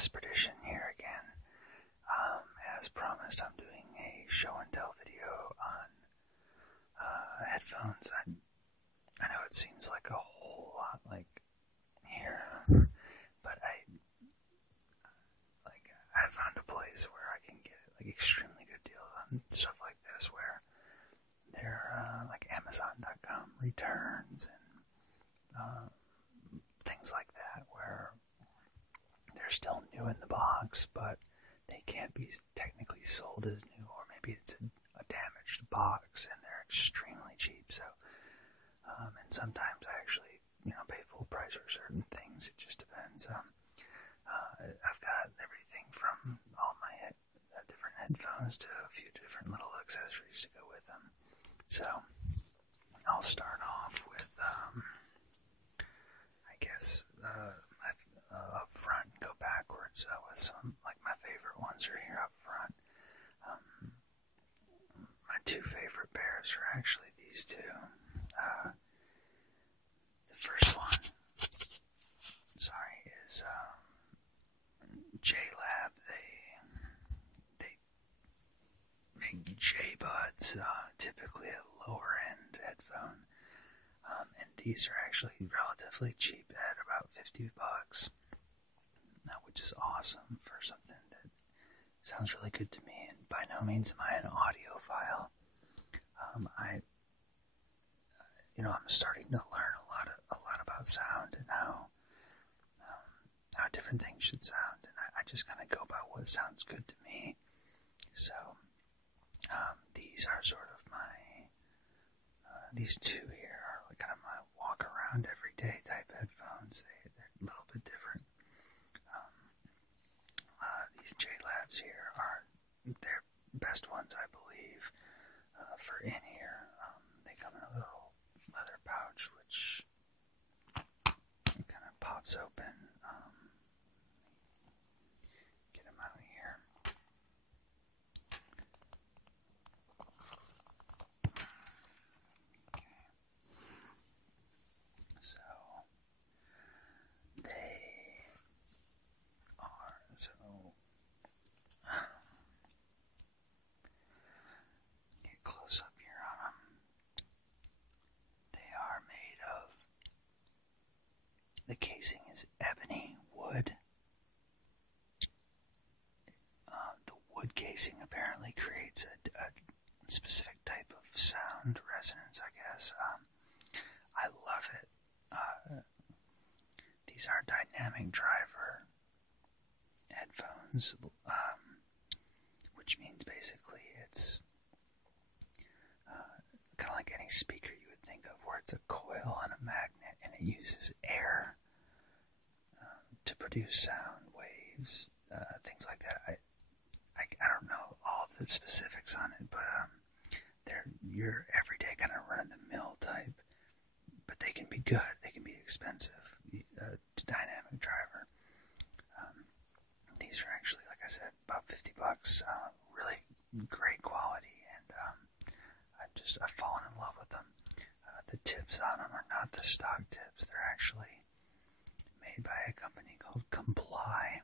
Espedition here again. As promised, I'm doing a show and tell video on headphones. I know it seems like a whole lot like here, but I found a place where I can get like extremely good deals on stuff like this, where they're like Amazon.com returns and things like that, where they're still new in the box, but they can't be technically sold as new, or maybe it's a damaged box and they're extremely cheap. So, and sometimes I actually, pay full price for certain things. It just depends. I've got everything from all my different headphones to a few different little accessories to go with them. So, I'll start off with, up front, go backwards with some, like my favorite ones are here up front. My two favorite pairs are actually these two. The first one, is JLab. They make J-Buds, typically a lower end headphone. And these are actually relatively cheap at about $50, which is awesome for something that sounds really good to me. And by no means am I an audiophile. I'm starting to learn a lot about sound and how different things should sound, and I just kind of go by what sounds good to me. So these are sort of my these two here are like kind of my walk around everyday type headphones. They're a little bit different. These JLabs here are their best ones, I believe, for in here. They come in a little leather pouch, which kind of pops open. Get them out here. Okay. So they are get close up here on them. They are made of, the casing is ebony wood. The wood casing apparently creates a specific type of sound resonance, I guess. I love it. These are dynamic driver headphones, which means basically it's kind of like any speaker you would think of, where it's a coil and a magnet, and it uses air to produce sound waves, things like that. I don't know all the specifics on it, but they're your everyday kind of run-of-the-mill type, but they can be good, they can be expensive. Dynamic driver. These are actually, like I said, about $50. Really great quality, and I've fallen in love with them. The tips on them are not the stock tips. They're actually made by a company called Comply.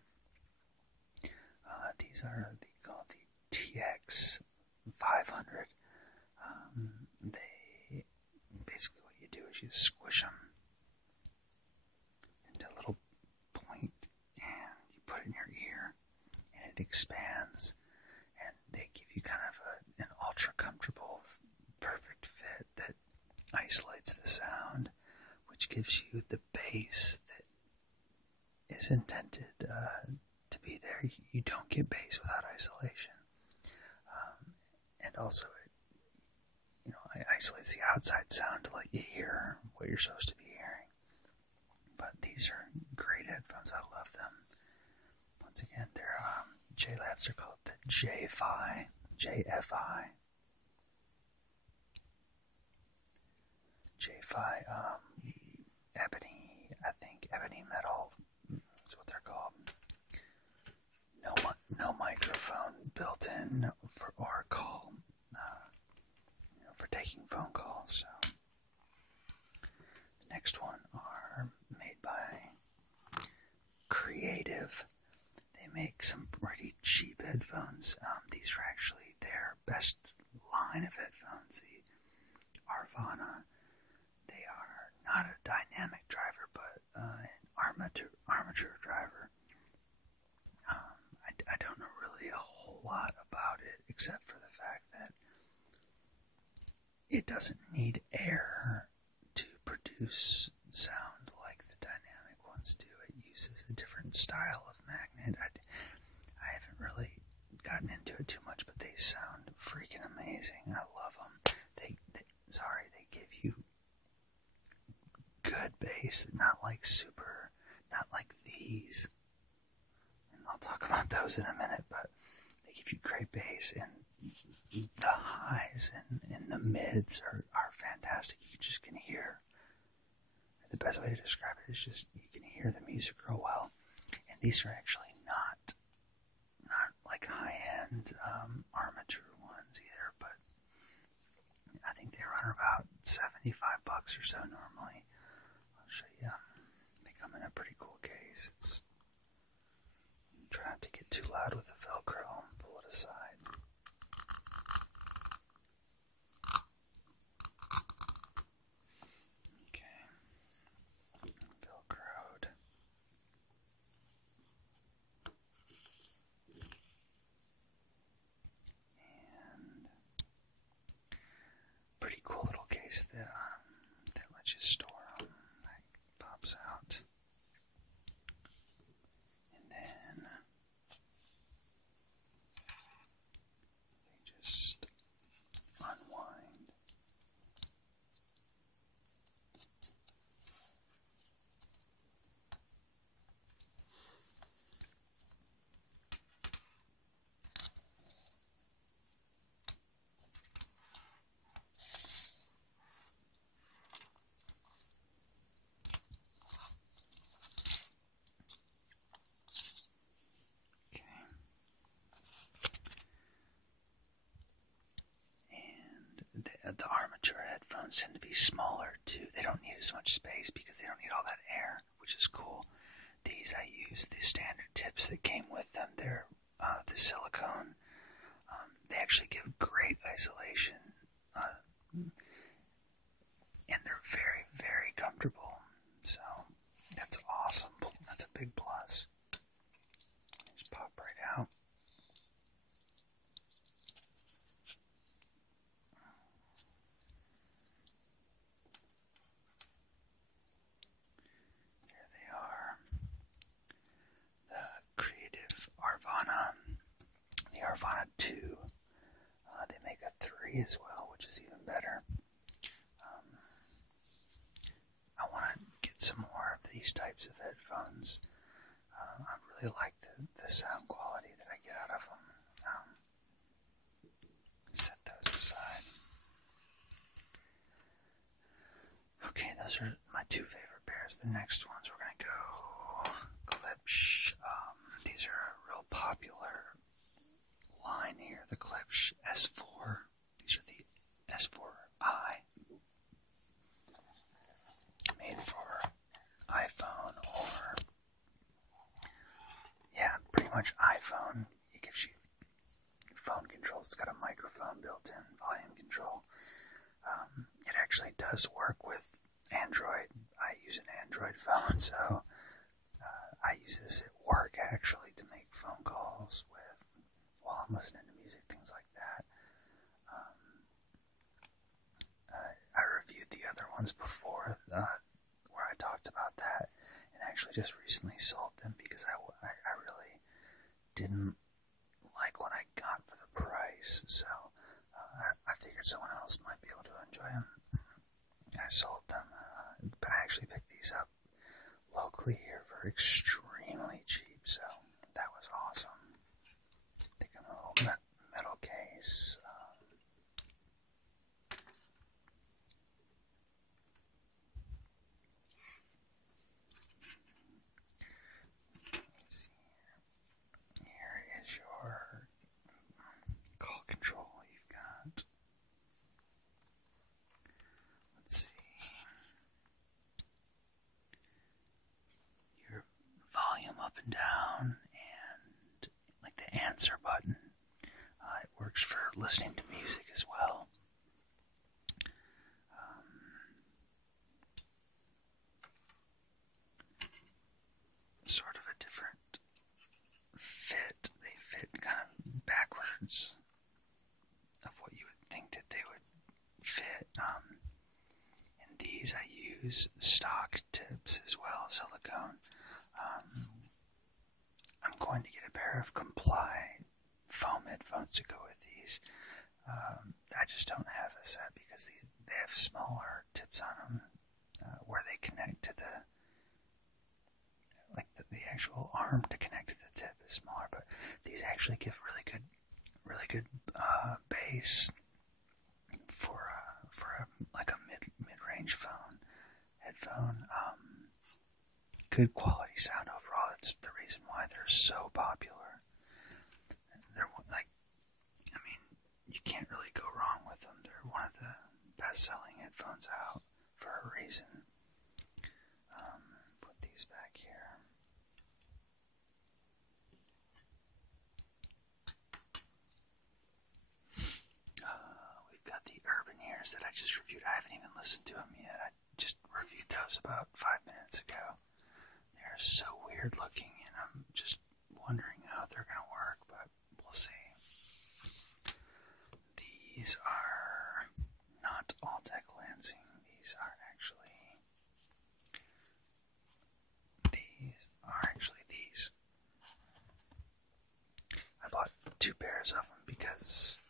These are called the TX 500. They basically, what you do is you squish them into a little point, and you put it in your ear, and it expands, and they give you kind of an ultra comfortable, perfect fit that isolates the sound, which gives you the bass that is intended to be there. You don't get bass without isolation, and also it isolates the outside sound to let you hear what you're supposed to be hearing. But these are great headphones. I love them. Once again, they're JLabs are called the JFI. Ebony metal is what they're called. No microphone built in for call, for taking phone calls. So the next one are made by Creative. make some pretty cheap headphones. These are actually their best line of headphones, the Arvana. They are not a dynamic driver, but an armature driver. I don't know really a whole lot about it, except for the fact that it doesn't need air to produce sound like the dynamic ones do. It uses a different style of magnet. I haven't really gotten into it too much, but they sound freaking amazing. I love them. They give you good bass, not like these. And I'll talk about those in a minute, but they give you great bass, and the highs and the mids are fantastic. You just can hear. The best way to describe it is just you can hear the music real well. And these are actually not like high-end armature ones either, but I think they run about $75 or so normally. I'll show you. They come in a pretty cool case. Try not to get too loud with the Velcro. Pull it aside. Velcroed. And pretty cool little case that lets you store them. That pops out. And then they just unwind. The armature headphones tend to be smaller too. They don't need as much space because they don't need all that air, which is cool. These I use the standard tips that came with them. They're the silicone. They actually give great isolation, and they're very, very comfortable. So that's awesome. That's a big plus. Just pop right out. The Arvana 2. They make a 3 as well, which is even better. I want to get some more of these types of headphones. I really like the sound quality that I get out of them. Set those aside. Okay, those are my two favorite pairs. The next ones we're going to go Klipsch. These are a real popular line here, the Klipsch S4. These are the S4i. Made for iPhone or, pretty much iPhone. It gives you phone control. It's got a microphone built in, volume control. It actually does work with Android. I use an Android phone, so I use this at work actually to make phone calls with while I'm listening to music, things like that. I reviewed the other ones before where I talked about that, and actually just recently sold them because I really didn't like what I got for the price, so I figured someone else might be able to enjoy them. I sold them. I actually picked these up locally here for extremely cheap, so that was awesome. They come in a little metal case. Let's see here. Here is your call control. You've got, let's see, your volume up and down, and works for listening to music as well. Sort of a different fit. They fit kind of backwards of what you would think that they would fit. In these I use stock tips as well, silicone. I'm going to get a pair of Comply foam headphones to go with these. I just don't have a set because they have smaller tips on them where they connect to the actual arm to connect to the tip is smaller, but these actually give really good bass for like a mid-range headphone. Good quality sound overall. That's the reason why they're so popular. They're you can't really go wrong with them. They're one of the best-selling headphones out for a reason. Put these back here. We've got the Urban Ears that I just reviewed. I haven't even listened to them yet. I just reviewed those about 5 minutes ago. They're so weird looking, and I'm just wondering how they're going to work, but we'll see. These are not Altec Lansing. These are actually these. I bought 2 pairs of them because,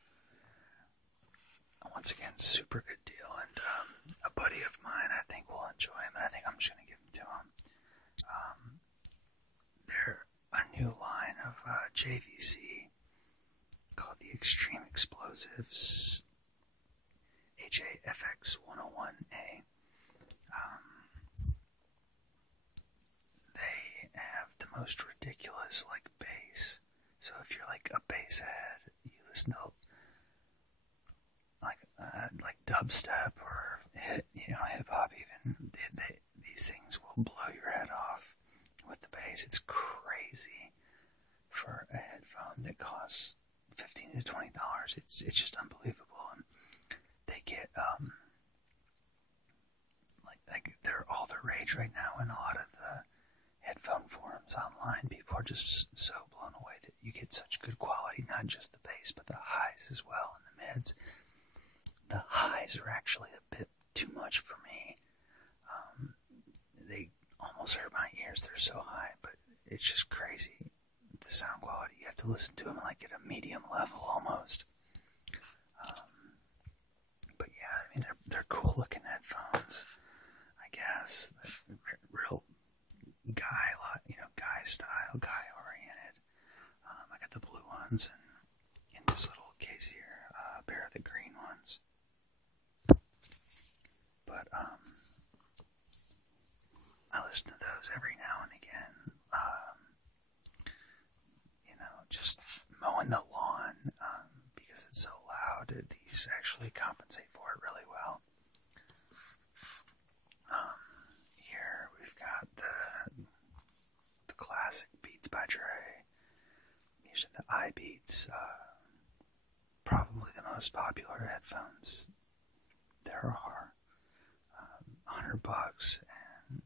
once again, super good deal, and a buddy of mine I think will enjoy them, and I think I'm just going to give them to him. They're a new line of JVC called the Extreme Explosives HAFX 101A. They have the most ridiculous bass. So if you're like a bass head, you listen to like dubstep or hip hop even. These things will blow your head off with the bass. It's crazy for a headphone that costs $15 to $20. It's just unbelievable, and they get they're all the rage right now in a lot of the headphone forums online. People are just so blown away that you get such good quality, not just the bass but the highs as well and the mids. The highs are actually a bit too much for me. They almost hurt my ears. They're so high, but it's just crazy. The sound quality, you have to listen to them at a medium level almost. But yeah, they're cool looking headphones, I guess. They're real guy style, guy oriented. I got the blue ones and in this little case here, a pair of the green ones. But I listen to those every now and again. Just mowing the lawn because it's so loud. These actually compensate for it really well. Here we've got the classic Beats by Dre. These are the iBeats, probably the most popular headphones there are. $100, and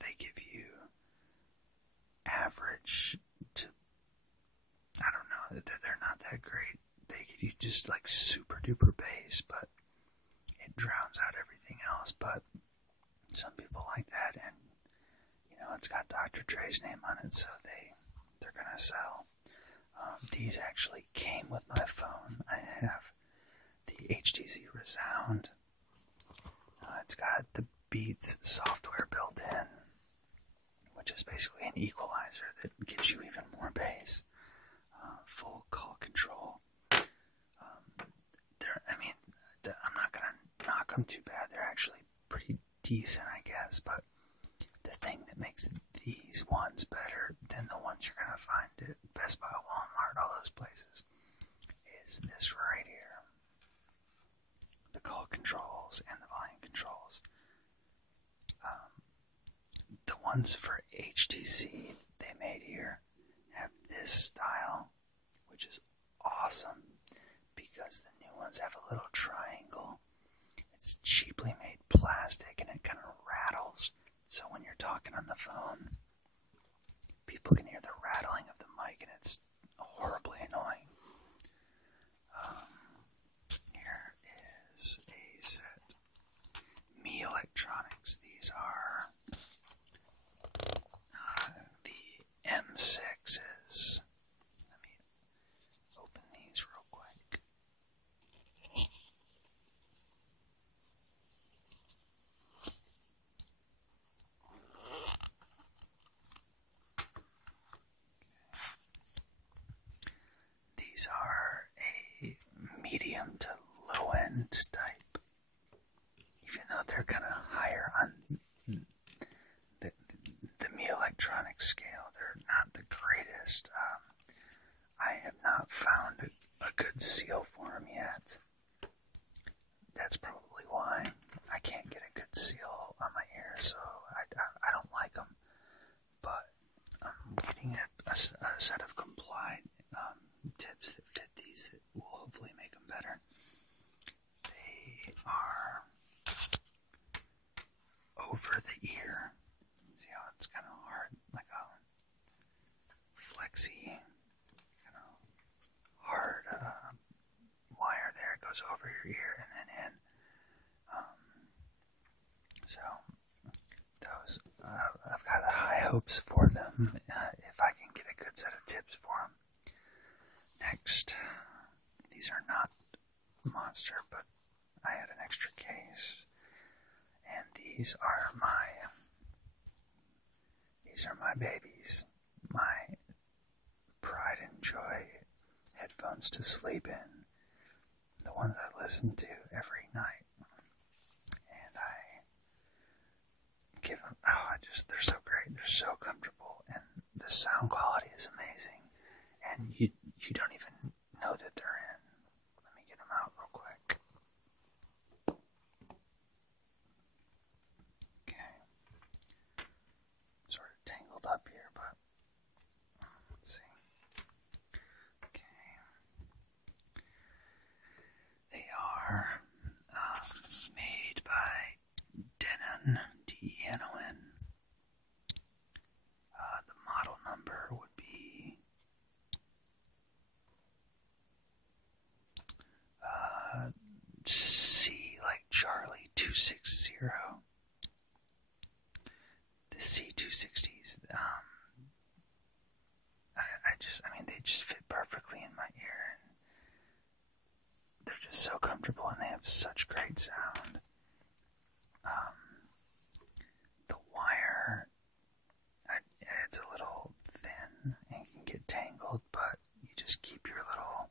they give you average to, I don't know, they're not that great. They give you just super duper bass, but it drowns out everything else. But some people like that, and it's got Dr. Dre's name on it, so they're gonna sell. These actually came with my phone. I have the HTC Resound. It's got the Beats software built in, which is basically an equalizer that gives you even more bass. Full call control. I'm not gonna knock them too bad. They're actually pretty decent, I guess. But the thing that makes these ones better than the ones you're gonna find at Best Buy, Walmart, all those places, is this right here. The call controls and the volume controls. The ones for HTC they made here have this style, which is awesome because the new ones have a little triangle. It's cheaply made plastic and it kind of rattles. So when you're talking on the phone, people can hear the rattling of the mic and it's horribly annoying. Here is a set. Me Electronics. These are the M6s. Let me open these real quick. These are a medium to low end type, even though they're kind of higher on the Me Electronics scale. They're not the greatest. I have not found a good seal for them yet. That's probably why I can't get a good seal on my ears, so I don't like them. But I'm getting a set of Comply tips that fit these that will hopefully make them better. They are over the ear. See how it's kind of hard, like a flexy, kind of hard wire there. It goes over your ear and then in. So those, I've got high hopes for them if I can get a good set of tips for them. Next, these are not Monster, but I had an extra case, and these are my babies, my pride and joy headphones to sleep in, the ones I listen to every night, and I give them, they're so great, they're so comfortable, and the sound quality is amazing, and you don't even know that they're in. Let me get them out real quick. Okay. Sort of tangled up here, but let's see. Okay. They are made by Denon, D-E-N-O-N. The model number would be C like Charlie 260. The C260s. They just fit perfectly in my ear, and they're just so comfortable, and they have such great sound. The wire, it's a little thin and can get tangled, but you just keep your little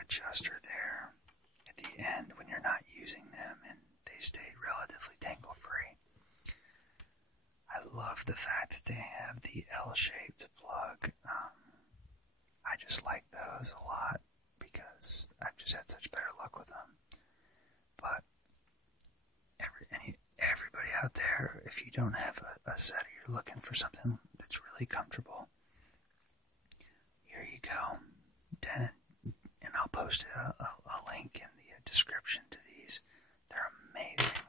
adjuster there at the end when you're not using them, and they stay relatively tangle free. I love the fact that they have the L-shaped plug. I just like those a lot because I've just had such better luck with them. But everybody out there, if you don't have a set or you're looking for something that's really comfortable, here you go. Denon. And I'll post a link in the description to these. They're amazing.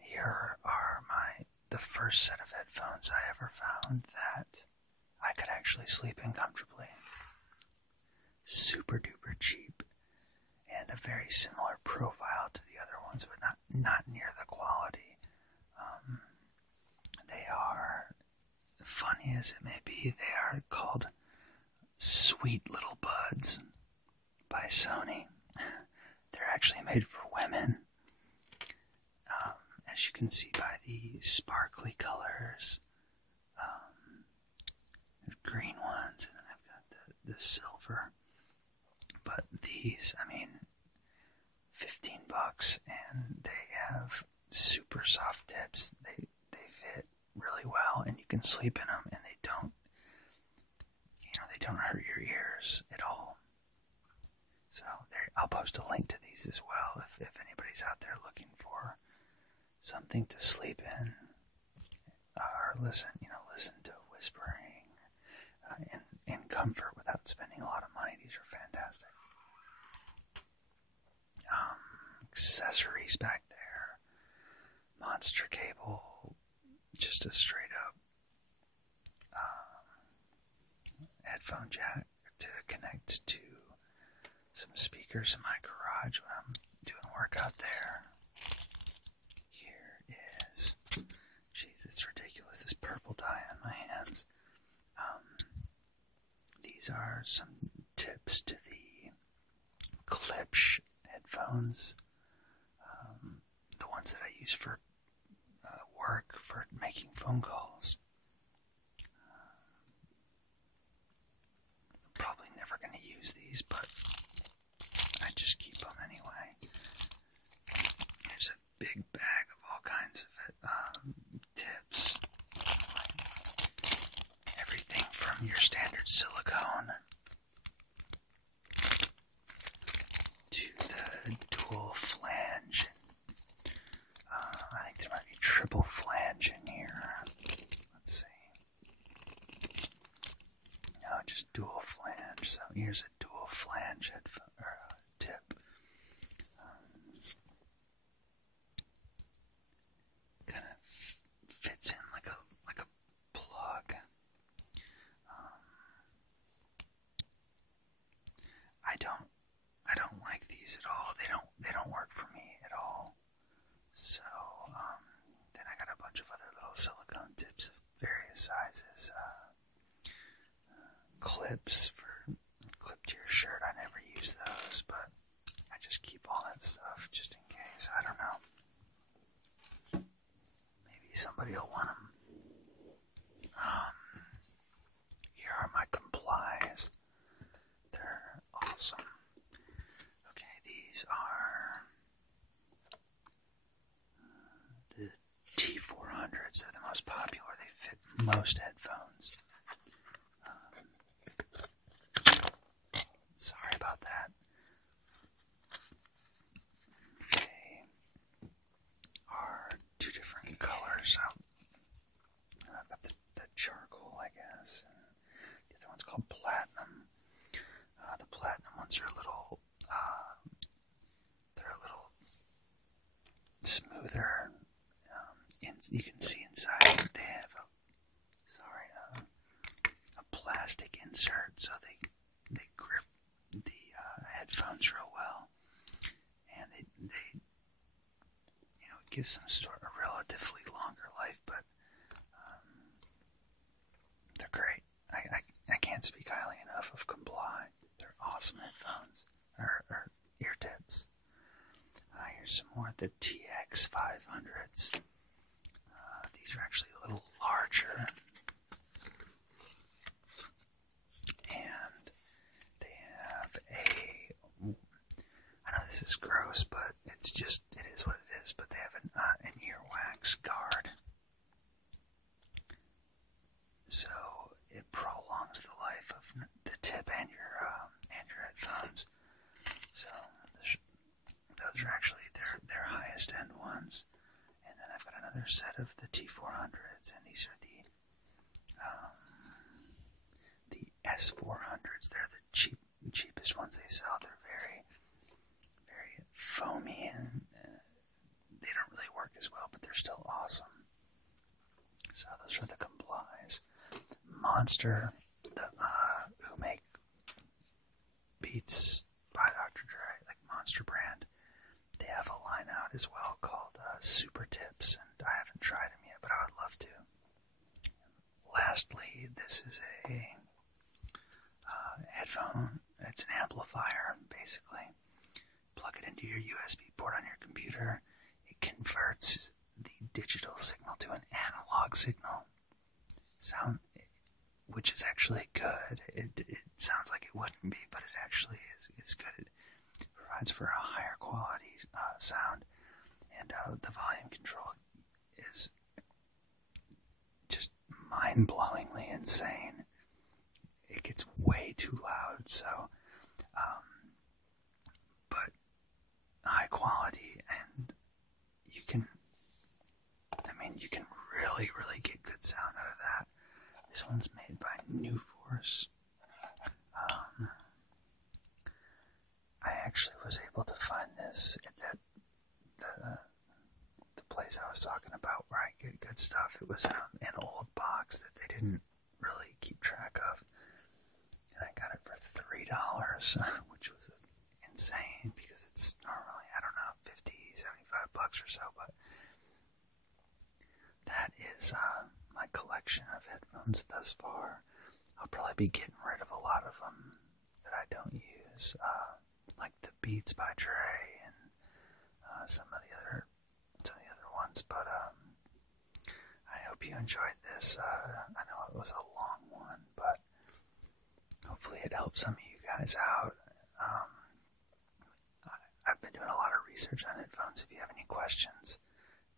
Here are the first set of headphones I ever found that I could actually sleep in comfortably. Super duper cheap and a very similar profile to the other ones, but not near the quality. They are, funny as it may be, they are called Sweet Little Buds by Sony. They're actually made for women. As you can see by the sparkly colors. There's green ones, and then I've got the silver. But these, $15, and they have super soft tips. They fit really well, and you can sleep in them, and they don't hurt your ears at all. So I'll post a link to these as well if anybody's out there looking for something to sleep in or listen to whispering, in comfort without spending a lot of money. These are fantastic. Accessories back there. Monster cable, just a straight up headphone jack to connect to some speakers in my garage when I'm doing work out there. Here is, jeez, it's ridiculous, this purple dye on my hands. These are some tips to the Klipsch headphones, the ones that I use for work, for making phone calls. I'm probably never going to use these, but I just keep them anyway. Here's a big bag of all kinds of tips. Everything from your standard silicone to the dual flange. I think there might be triple flange in here. Let's see. No, just dual flange. So here's a dual flange tip. Kind of fits in like a plug. I don't like these at all. They don't work for me at all. So then I got a bunch of other little silicone tips of various sizes. Clips for clip to your shirt. I never use those, but I just keep all that stuff just in case. I don't know. Maybe somebody will want them. Here are my complies. They're awesome. Okay, these are the T400s. They're the most popular. They fit most headphones. Sorry about that. They are two different colors. I've got the charcoal, I guess. And the other one's called platinum. The platinum ones are a little smoother. You can see inside. They have a plastic insert, so they grip the headphones real well, and they it gives them sort of a relatively longer life, but they're great. I can't speak highly enough of Comply. They're awesome headphones, or ear tips. Here's some more of the TX500s. These are actually a little larger, and they have I know this is gross, but it is what it is, but they have an earwax guard. So it prolongs the life of the tip and your headphones. So those are actually their highest end ones. And then I've got another set of the T400s, and these are the S400s. They're the cheapest ones they sell. They're very, very foamy, and they don't really work as well, but they're still awesome. So those are the Complies. Monster, who make Beats by Dr. Dre, like Monster brand, they have a line out as well called Super Tips, and I haven't tried them yet, but I would love to. Lastly, this is a headphone. It's an amplifier, basically. Plug it into your USB port on your computer. It converts the digital signal to an analog signal. Which is actually good. It sounds like it wouldn't be, but it actually is. It's good. It provides for a higher quality sound, and the volume control is just mind-blowingly insane. It gets way too loud, so but high quality, and you can really, really get good sound out of that. This one's made by Newford. course. I actually was able to find this at the place I was talking about where I get good stuff. It was an old box that they didn't really keep track of, and I got it for $3, which was insane because it's normally, I don't know, 50, 75 bucks or so, but that is my collection of headphones thus far. I'll probably be getting rid of a lot of them that I don't use, like the Beats by Dre and some of the other ones. But I hope you enjoyed this. I know it was a long one, but hopefully it helped some of you guys out. I've been doing a lot of research on headphones. If you have any questions,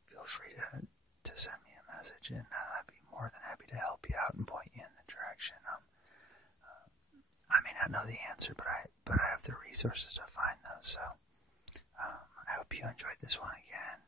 feel free to send me a message, and I'd be more than happy to help you out and point you in the direction. I may not know the answer, but I have the resources to find those. So I hope you enjoyed this one again,